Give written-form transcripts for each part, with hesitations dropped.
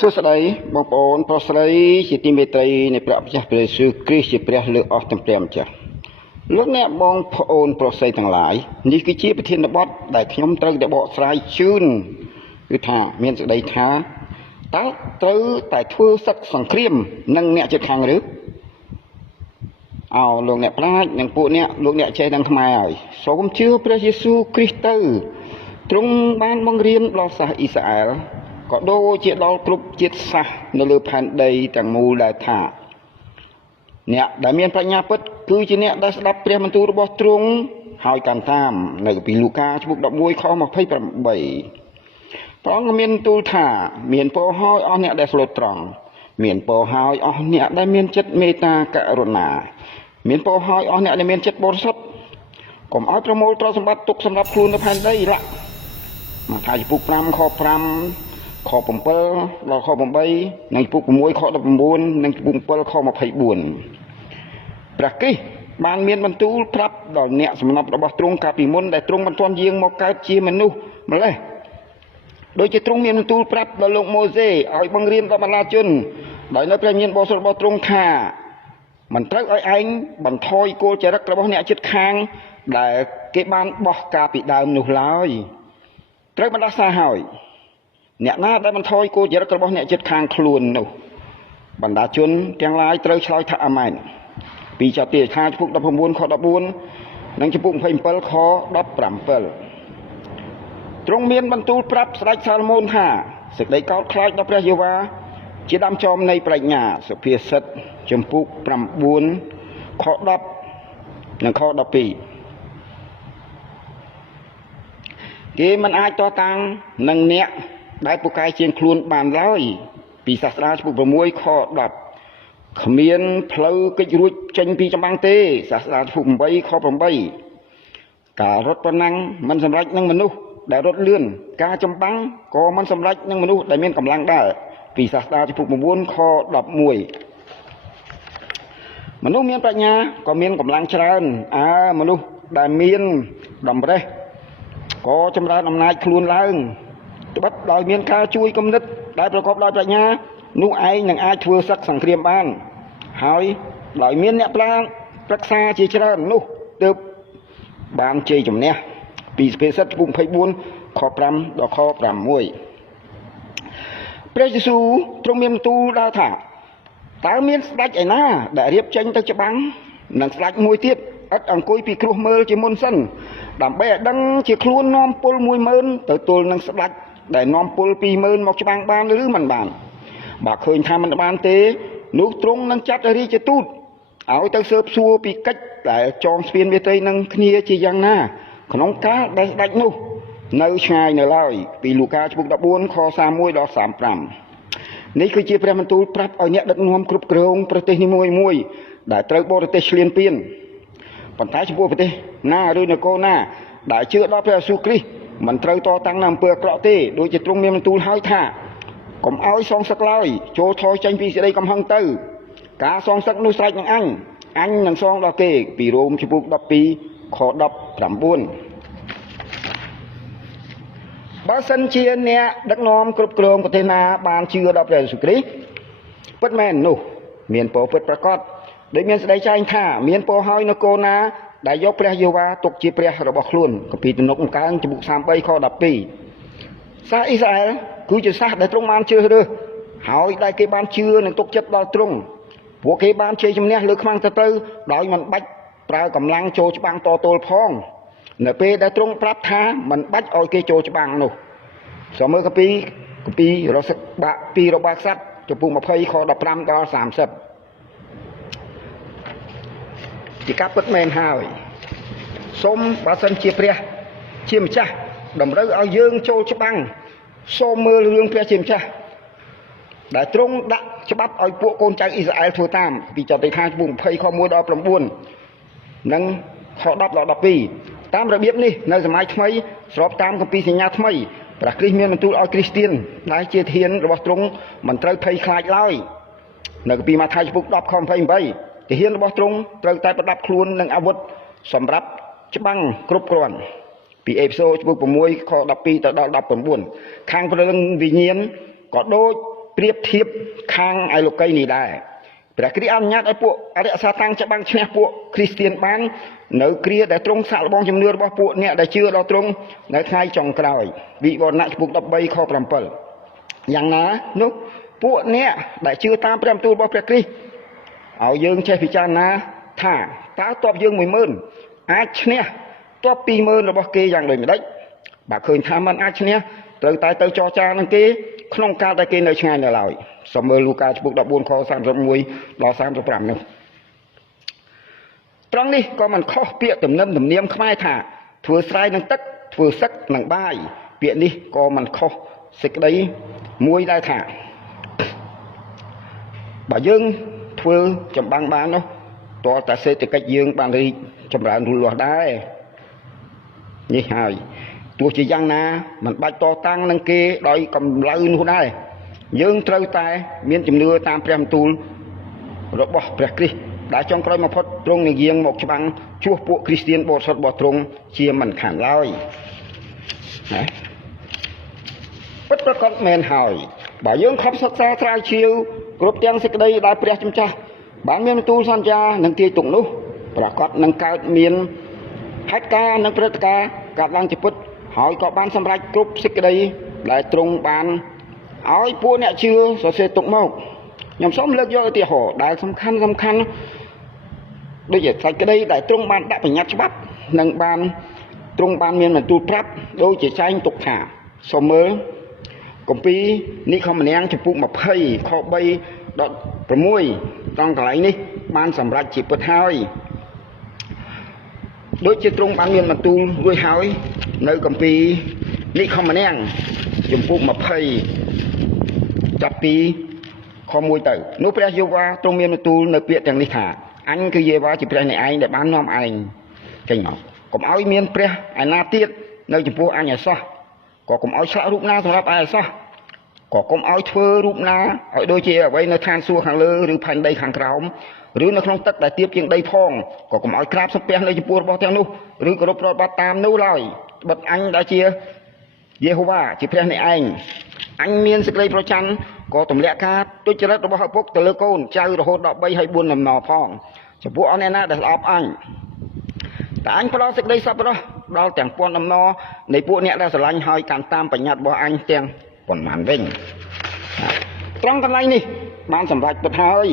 សួស្តីបងប្អូនប្រុសស្រីជាទីមេត្រីនៃព្រះម្ចាស់ព្រះយេស៊ូវគ្រីស្ទជាព្រះលើអស់ទាំងព្រះម្ចាស់លោកអ្នកបងប្អូនប្រុសស្រីទាំងឡាយនេះគឺជាប្រធានបទដែលខ្ញុំត្រូវតែបកស្រាយជូនគឺថាមានសេចក្តីថាតើត្រូវតែធ្វើសឹកសង្គ្រាមនឹងអ្នកជិតខាងឬលោកអ្នកប្រាជ្ញនិងពួកអ្នកលោកអ្នកចេះដឹងខ្មែរហើយសូមជឿព្រះយេស៊ូវគ្រីស្ទទៅទ្រង់បានបង្រៀនដល់សាសអ៊ីស្រាអែលក៏ដូចជាដល់គ្រប់ជាតិសាសន៍នៅលើផែនដីទាំងមូលដែលថាអ្នកដែលមានប្រាជ្ញាពិតគឺជាអ្នកដែលស្ដាប់ព្រះបន្ទូលរបស់ទ្រង់ហើយកាន់តាមនៅពីលូកាជំពូក11ខ28ព្រះអង្គមានទូលថាមានពរហើយអស់អ្នកដែលស្លូតត្រង់មានពរហើយអស់អ្នកដែលមានចិត្តមេត្តាករុណាមានពរហើយអស់អ្នកដែលមានចិត្តបរិសុទ្ធកុំឲ្យប្រមូលទ្រព្យសម្បត្តិទុកសម្រាប់ខ្លួននៅផែនដីឡាក់មកថាជំពូក5ខ5ខ7ដល់ខ8និងជំពូក6ខ19និងជំពូក7ខ24ព្រះគ្រីស្ទបានមានបន្ទូលប្រាប់ដល់អ្នកសំណប់របស់ទ្រង់កាលពីមុនដែលទ្រង់មិនទាន់យាងមកកើតជាមនុស្សម្លេះដូចជាទ្រង់មានបន្ទូលប្រាប់ដល់លោកម៉ូសេឲ្យបង្រៀនដល់បណ្ដាជនដោយនៅព្រះញាណបរិសុទ្ធរបស់ទ្រង់ថាមិនត្រូវឲ្យឯងបន្ថយគោលចរិតរបស់អ្នកជិតខាងដែលគេបានបោះកាលពីដើមនោះឡើយត្រូវបណ្ដាសាហើយអ្នកណាដែលបន្ថយគោលចរិតរបស់អ្នកជិតខាងខ្លួននោះបណ្ដាជនទាំងឡាយត្រូវឆ្លើយថាអាមែនពីចតិថាជំពូក19ខ14និងជំពូក27ខ17ទ្រង់មានបន្ទូលប្រាប់ស្ដេចសាឡូមោនថាសេចក្តីកោតខ្លាចដល់ព្រះយេហូវ៉ាជាដើមចមនៃប្រាជ្ញាសុភាសិតជំពូក9ខ10និងខ12គេមិនអាចតតាំងនឹងអ្នកដែលពូកែជាងខ្លួនបានឡើយពីសាស្ត្រាជំពូក6ខ10គ្មានផ្លូវគេចរួចចេញពីចម្បាំងទេសាស្ត្រាជំពូក8ខ8ការរត់ប្រណាំងមិនសម្រេចនឹងមនុស្សដែលរត់លឿនការចម្បាំងក៏មិនសម្រេចនឹងមនុស្សដែលមានកម្លាំងដែរពីសាស្ត្រាជំពូក9ខ11មនុស្សមានប្រាជ្ញាក៏មានកម្លាំងច្រើនមនុស្សដែលមានតម្រេះក៏ចម្រើនអំណាចខ្លួនឡើងត្បិតដោយមានការជួយគំនិតដែលប្រកបដោយប្រាជ្ញានោះឯងនឹងអាចធ្វើសឹកសង្គ្រាមបានហើយដោយមានអ្នកប្រឹក្សាជាច្រើននោះទើបបានជ័យជំនះពីសុភាសិតជំពូក24ខ5ដល់ខ6ព្រះយេស៊ូវទ្រង់មានបន្ទូលដល់ថាតើមានស្ដេចឯណាដែលរៀបចេញទៅច្បាំងនិងស្ដេចមួយទៀតឥតអង្គុយពីគ្រោះមើលជាមុនសិនដើម្បីឲ្យដឹងជាខ្លួននាំពល 10000 ទៅទល់នឹងស្ដេចដែលនាំពល 20000 មកច្បាំងបានឬមិនបានបើឃើញថាមិនបានទេនោះទ្រង់នឹងចាត់រាជទូតឲ្យទៅស៊ើបសួរពីកិច្ចដែលចងស្ពានមេត្រីនឹងគ្នាជាយ៉ាងណាក្នុងកាលដែលស្ដេចនោះនៅឆ្ងាយនៅឡើយពីលូកាជំពូក14ខ31ដល់35នេះគឺជាព្រះបន្ទូលប្រាប់ឲ្យអ្នកដឹកនាំគ្រប់គ្រងប្រទេសនីមួយៗដែលត្រូវបរទេសឈ្លានពានប៉ុន្តែចំពោះប្រទេសណាឬនគរណាដែលជឿដល់ព្រះយេស៊ូវគ្រីស្ទមិនត្រូវតតាំងនៅអំពើអាក្រក់ទេដូចជាទ្រង់មានបន្ទូលហើយថាកុំឲ្យសងសឹកឡើយចូលថយចេញពីសេចក្តីកំហឹងទៅការសងសឹកនោះស្រេចនឹងអញនឹងសងដល់គេពីរ៉ូមជំពូក12ខ19បើសិនជាអ្នកដឹកនាំគ្រប់គ្រងប្រទេសណាបានជឿដល់ព្រះយេស៊ូវគ្រីស្ទពិតមែននោះមានពរពិតប្រាកដដោយមានសេចក្តីចែងថាមានពរហើយនគរណាដែលយកព្រះយេហូវ៉ាទុកជាព្រះរបស់ខ្លួនគម្ពីរទំនុកបង្កើងជំពូក33ខ12សាសអ៊ីស្រាអែលគឺជាសាសដែលទ្រង់បានជ្រើសរើសហើយដែលគេបានជឿនិងទុកចិត្តដល់ទ្រង់ពួកគេបានជ័យជំនះលើខ្មាំងសត្រូវដោយមិនបាច់ប្រើកម្លាំងចូលច្បាំងតទល់ផងនៅពេលដែលទ្រង់ប្រាប់ថាមិនបាច់ឲ្យគេចូលច្បាំងនោះសូមមើលគម្ពីររសឹកបាក់ពីរបាក់ស័ព្ទជំពូក20ខ15ដល់30ជាការពិតមែនហើយសូមបើសិនជាព្រះជាម្ចាស់តម្រូវឲ្យយើងចូលច្បាំងសូមមើលរឿងព្រះជាម្ចាស់ដែលទ្រង់ដាក់ច្បាប់ឲ្យពួកកូនចៅអ៊ីស្រាអែលធ្វើតាមពីចតិថាជំពូក20ខ1ដល់9និងខ10ដល់12តាមរបៀបនេះនៅសម័យថ្មីស្របតាមគម្ពីរសញ្ញាថ្មីព្រះគ្រីស្ទមានបន្ទូលឲ្យគ្រីស្ទានដែលជាធានរបស់ទ្រង់មិនត្រូវភ័យខ្លាចឡើយនៅគម្ពីរម៉ាថាយជំពូក10ខ28ទាហានរបស់ទ្រង់ត្រូវតែប្រដាប់ខ្លួននឹងអាវុធសម្រាប់ច្បាំងគ្រប់គ្រាន់ពីអេផេសូជំពូក6ខ12ទៅដល់19ខាងព្រលឹងវិញ្ញាណក៏ដូច ប្រៀបធៀបខាងឯលោកីនេះដែរព្រះគ្រីស្ទអនុញ្ញាតឲ្យពួកអរិយសាតាំងច្បាំងឈ្នះពួកគ្រីស្ទានបាននៅគ្រាដែលទ្រង់សាកល្បងជំនឿរបស់ពួកអ្នកដែលជឿដល់ទ្រង់នៅថ្ងៃចុងក្រោយវិវរណៈចំពុក13ខ7យ៉ាងណានោះពួកអ្នកដែលជឿតាមព្រះបន្ទូលរបស់ព្រះគ្រីស្ទឲ្យយើងចេះពិចារណាថាតើតបយើង 10000 អាចឈ្នះតប 20000 របស់គេយ៉ាងដូចម្ដេចបើឃើញថាมันអាចឈ្នះត្រូវតែទៅចរចានឹងគេក្នុងកាលដែលគេនៅឆ្ងាយនៅឡើយសូមមើលលូកាចំពុក14ខ31ដល់35នោះត្រង់នេះក៏មិនខុសពាក្យទំនៀមខ្មែរថាធ្វើស្រែនឹងទឹកធ្វើសឹកនឹងបាយពាក្យនេះក៏មិនខុសសេចក្តីមួយដែរថាបើយើងធ្វើចម្បាំងបាននោះតើតែសេដ្ឋកិច្ចយើងបានរីកចម្រើនលូតលាស់ដែរនេះហើយទោះជាយ៉ាងណាមិនបាច់តតាំងនឹងគេដោយកម្លៅនោះដែរយើងត្រូវតែមានជំនឿតាមព្រះបន្ទូលរបស់ព្រះគ្រីស្ទដែលចុងក្រោយមកផុតទ្រង់នឹងយាងមកច្បាំងជួសពួកគ្រីស្ទានបរិសុទ្ធរបស់ទ្រង់ជាមិនខានឡើយណាពិតប្រាកដមែនហើយបើយើងខំសិក្សាស្រាវជ្រាវគ្រប់ទាំងសេចក្តីដែលព្រះជំចាស់បានមានបន្ទូលសន្យានឹងទាយទុកនោះប្រកាសនឹងកើតមានហេតុការណ៍និងព្រឹត្តិការណ៍កើតឡើងជាពិតហើយក៏បានសម្រេចគ្រប់សេចក្តីដែលទ្រង់បានឲ្យពួកអ្នកជឿសរសេរទុកមកខ្ញុំសូមលើកយកឧទាហរណ៍ដែលសំខាន់ដូចជាសេចក្តីដែលទ្រង់បានដាក់បញ្ញត្តិច្បាប់និងបានទ្រង់បានមានបន្ទូលប្រាប់ដូចជាចែងទុកថាសូមមើលគម្ពីរនិខមនាងចំពុក20ខ3ដល់6ត្រង់កន្លែងនេះបានសម្រេចជាពិតហើយដូចជាទ្រង់បានមានបន្ទូលរួចហើយនៅគម្ពីរនិខមនាងចំពុក20ចាប់ពីខ1ទៅនោះព្រះយេហូវ៉ាទ្រង់មានបន្ទូលនៅពាក្យទាំងនេះថាអញគឺយេហូវ៉ាជាព្រះនៃឯងដែលបាននាំឯងចេញមកកុំឲ្យមានព្រះឯណាទៀតនៅចំពោះអញឲ្យសោះក៏កុំឲ្យឆ្លាក់រូបណាសម្រាប់ឯងឲ្យសោះក៏កុំឲ្យធ្វើរូបណាឲ្យដូចជាអ្វីនៅឋានសួគ៌ខាងលើឬផែនដីខាងក្រោមឬនៅក្នុងទឹកដែលទាបជាងដីផងក៏កុំឲ្យក្រាបសំពះនៅចំពោះរបស់ទាំងនោះឬគោរពប្រតិបត្តិតាមនោះឡើយបិទអញដែលជាយេហូវ៉ាជាព្រះនៃឯងអញមានសេចក្តីប្រច័ណ្ឌក៏ទម្លាក់ការទុច្ចរិតរបស់ឪពុកទៅលើកូនចៅរហូតដល់3ហើយ4ដំណរផងចំពោះអស់អ្នកណាដែលស្អប់អញតែអញផ្ដល់សេចក្តីសប្បុរសដល់ទាំងពាន់ដំណរនៃពួកអ្នកដែលស្រឡាញ់ហើយកាន់តាមបញ្ញត្តិរបស់អញទាំងប៉ុន្មានវិញត្រង់កន្លែងនេះបានសម្រេចពិតហើយ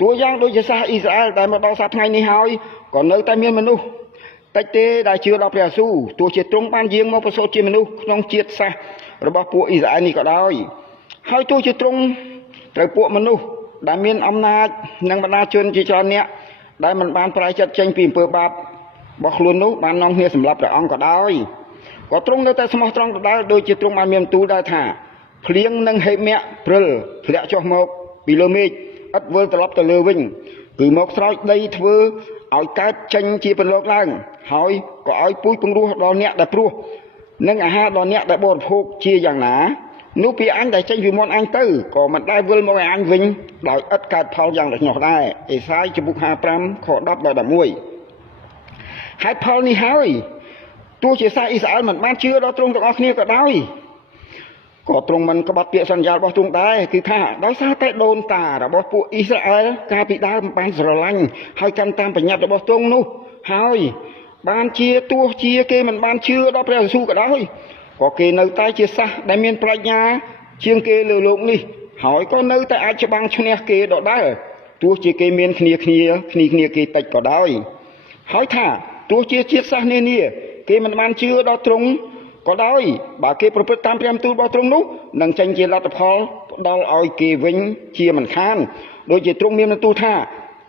តួយ៉ាងដូចជាសាសអ៊ីស្រាអែលដែលមកដល់សប្តាហ៍ថ្ងៃនេះហើយក៏នៅតែមានមនុស្សតិចទេដែលជឿដល់ព្រះយេស៊ូវទោះជាទ្រង់បានយាងមកប្រសូតជាមនុស្សក្នុងជាតិសាសរបស់ពួកអ៊ីស្រាអែលនេះក៏ដោយហើយទោះជាទ្រង់ត្រូវពួកមនុស្សដែលមានអំណាចនិងបណ្ដាជនជាច្រើនអ្នកដែលមិនបានប្រែចិត្តចេញពីអំពើបាបរបស់ខ្លួននោះបាននាំគ្នាសម្លាប់ព្រះអង្គក៏ដោយក៏ទ្រង់នៅតែស្មោះត្រង់ដដែលដូចជាទ្រង់បានមានបន្ទូលដែរថាភ្លៀងនិងហេមៈព្រិលធ្លាក់ចុះមកពីលើមេឃឥតវិលត្រឡប់ទៅលើវិញគឺមកស្រោចដីធ្វើឲ្យកើតចេញជាពន្លកឡើងហើយក៏ឲ្យពូជពង្រោះដល់អ្នកដែលព្រោះនិងអាហារដល់អ្នកដែលបរិភោគជាយ៉ាងណានោះពីអញដែលចេញពីមាត់អញទៅក៏មិនដែលវិលមកឲ្យអញវិញដោយឥតកើតផលយ៉ាងដូច្នោះដែរអេសាយចំពុក55ខ10ដល់11ហេតុផលនេះហើយទោះជាសាសអ៊ីស្រាអែលមិនបានជឿដល់ទ្រង់ទាំងអស់គ្នាក៏ដោយក៏ទ្រង់មិនក្បត់ពាក្យសន្យារបស់ទ្រង់ដែរគឺថាដោយសារតែដូនតារបស់ពួកអ៊ីស្រាអែលកាលពីដើមបានស្រឡាញ់ហើយកាន់តាមបញ្ញត្តិរបស់ទ្រង់នោះហើយបានជាទោះជាគេមិនបានជឿដល់ព្រះយេស៊ូវក៏ដោយក៏គេនៅតែជាសាសដែលមានប្រាជ្ញាជាងគេលើលោកនេះហើយក៏នៅតែអាចច្បាំងឈ្នះគេដដែលទោះជាគេមានគ្នាគេតិចក៏ដោយហើយថាទោះជាជាតិសាសន៍នានាគេមិនបានជឿដល់ទ្រង់ក៏ដោយបើគេប្រព្រឹត្តតាមព្រះបន្ទូលរបស់ទ្រង់នោះនឹងចេញជាលទ្ធផលផ្ដល់ឲ្យគេវិញជាមិនខានដូចជាទ្រង់មានបន្ទូលថា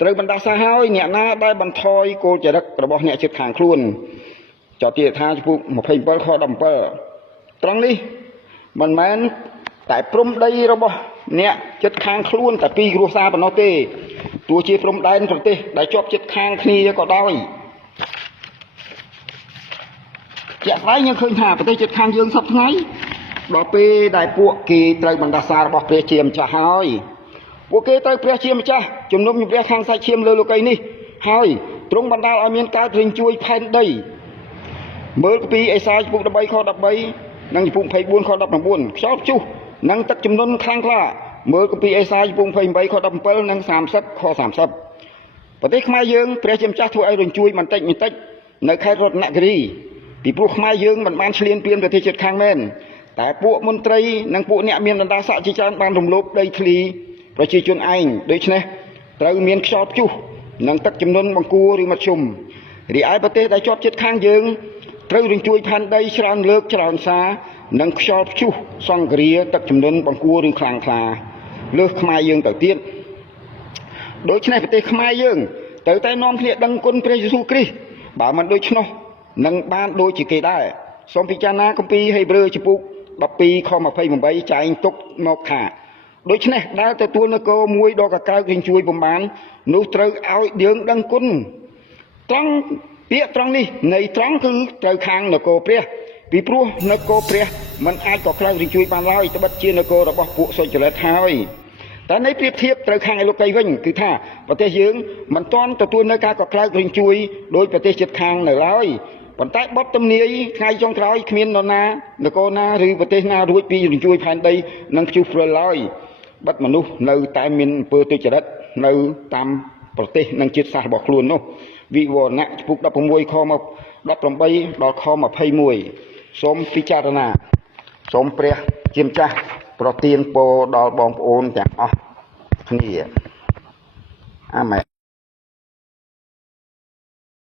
ត្រូវបណ្ដាសាហើយអ្នកណាដែលបន្ថយគោលចរិតរបស់អ្នកជិតខាងខ្លួនចោទទាថាចំពុក27ខ17ត្រង់នេះមិនមែនតែព្រំដីរបស់អ្នកជិតខាងខ្លួនតែពីរគ្រួសារប៉ុណ្ណោះទេទោះជាព្រំដែនប្រទេសដែលជាប់ជិតខាងគ្នាក៏ដោយជាក់ស្ដែងយើងឃើញថាប្រទេសជិតខាងយើងសពថ្ងៃដល់ពេលដែលពួកគេត្រូវបណ្ដាសារបស់ព្រះជាម្ចាស់ហើយពួកគេត្រូវព្រះជាម្ចាស់ជំនុំជម្រះខាងសាច់ឈាមលើលោកីនេះហើយទ្រង់បណ្ដាលឲ្យមានកើតរឿងជួយផែនដីមើលពីអេសាយចំពុក13ខ13និងចំពុក24ខ19ខ្យល់ព្យុះនិងទឹកជំនន់ខ្លាំងក្លា មើលគម្ពីរអេសាយចំពោះ28ខ17និង30ខ30ប្រទេសខ្មែរយើងព្រះជាម្ចាស់ធ្វើឲ្យរញ្ជួយបន្តិចនៅខេត្តរតនគិរីពីព្រោះខ្មែរយើងមិនបានឈ្លានពានប្រទេសជិតខាងមែនតែពួកមន្ត្រីនិងពួកអ្នកមានដណ្ដាស័ក្តិជាច្រើនបានរំលោភដីធ្លីប្រជាជនឯងដូច្នេះត្រូវមានខ្យល់ព្យុះនិងទឹកជំនន់បង្គួរឬមធ្យមរីឯប្រទេសដែលជាប់ជិតខាងយើងត្រូវរញ្ជួយផែនដីច្រើនលើកច្រើនសារនិងខ្យល់ព្យុះសង្គ្រាទឹកជំនន់បង្គួរឬខ្លាំងក្លាលើសខ្មែរយើងទៅទៀតដូច្នេះប្រទេសខ្មែរយើងត្រូវតែនាំគ្នាដឹងគុណព្រះយេស៊ូវគ្រីស្ទបើមិនដូច្នោះនឹងបានដូចជាគេដែរសូមពិចារណាគម្ពីរហេព្រើរចំពុក12ខ28ចែងទុកមកថាដូច្នេះដែលទទួលនគរមួយដ៏កកើករញ្ជួយបំបាននោះត្រូវឲ្យយើងដឹងគុណត្រង់ពាក្យត្រង់នេះនៃត្រង់គឺត្រូវខាងនគរព្រះពីព្រោះនគរព្រះមិនអាចក៏ក្លែងរញ្ជួយបានឡើយត្បិតជានគររបស់ពួកសុចរិតហើយតែនៃប្រៀបធៀបត្រូវខាងឯលោកីវិញគឺថាប្រទេសយើងមិនទាន់ទទួលនៅការក៏ក្លែងរញ្ជួយដោយប្រទេសជិតខាងនៅឡើយប៉ុន្តែបទទំនាយថ្ងៃចុងក្រោយគ្មាននរណានគរណាឬប្រទេសណារួចពីរញ្ជួយផែនដីនិងព្យុះព្រិលឡើយបាត់មនុស្សនៅតែមានអំពើទុច្ចរិតនៅតាមប្រទេសនិងជាតិសាសន៍របស់ខ្លួននោះវិវរណៈចំពុក16ខ18ដល់ខ21សូមពិចារណាសូមព្រះជាម្ចាស់ប្រទានពរដល់បងប្អូនទាំងអស់គ្នាអាមែន